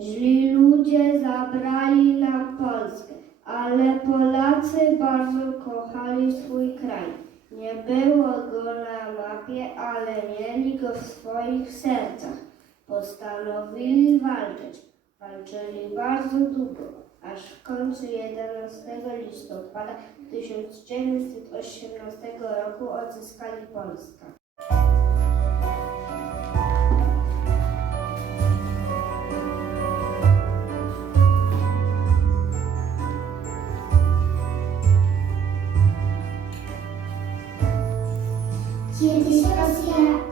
Źli ludzie zabrali nam Polskę, ale Polacy bardzo kochali swój kraj. Nie było go na mapie, ale mieli go w swoich sercach. Postanowili walczyć. Walczyli bardzo długo, aż w końcu 11 listopada 1918 roku odzyskali Polskę. 消えてしまや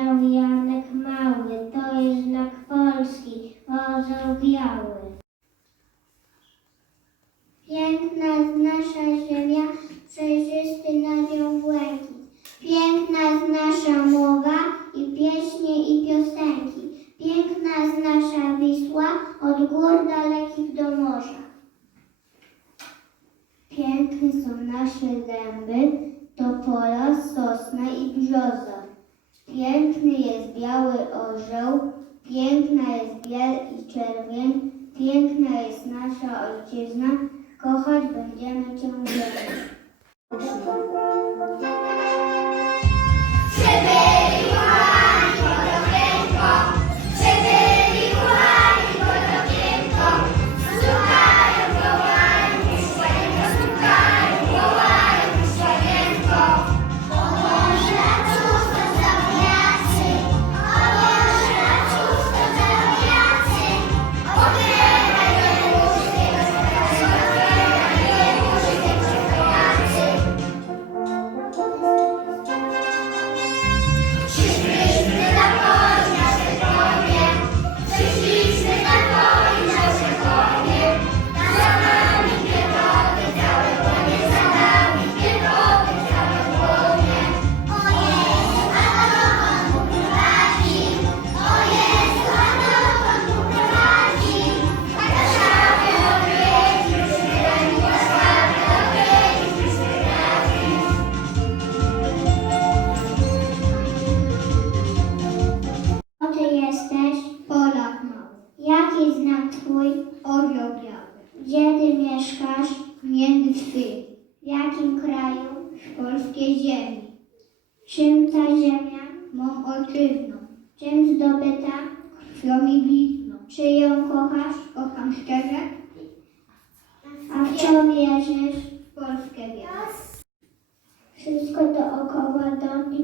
Yeah. Piękny jest biały orzeł, piękna jest biel i czerwień, piękna jest nasza ojczyzna, kochać będziemy Cię wiernie.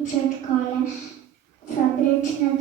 Dom i przedszkole, fabryczne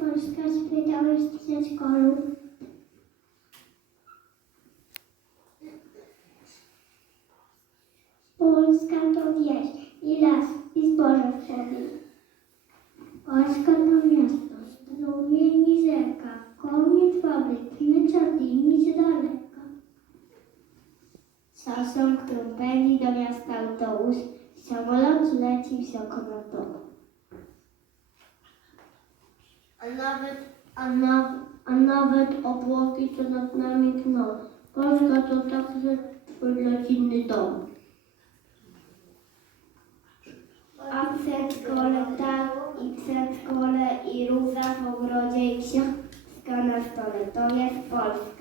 Polska? spytałeś w przedszkolu. Polska to wieś i las i zboże w sobie. Polska to miasto, strumieni rzeka, komiet fabryk, myczardyni z daleka. Sosą, którą pędzi do miasta autobus, samolot leci wysoko na dół a nawet, a, na, a nawet obłoki, co nad nami tną. Polska to także rodzinny dom. A w przedszkole tak, i przedszkole, i róża w ogrodzie, i książka na stole. To jest Polska.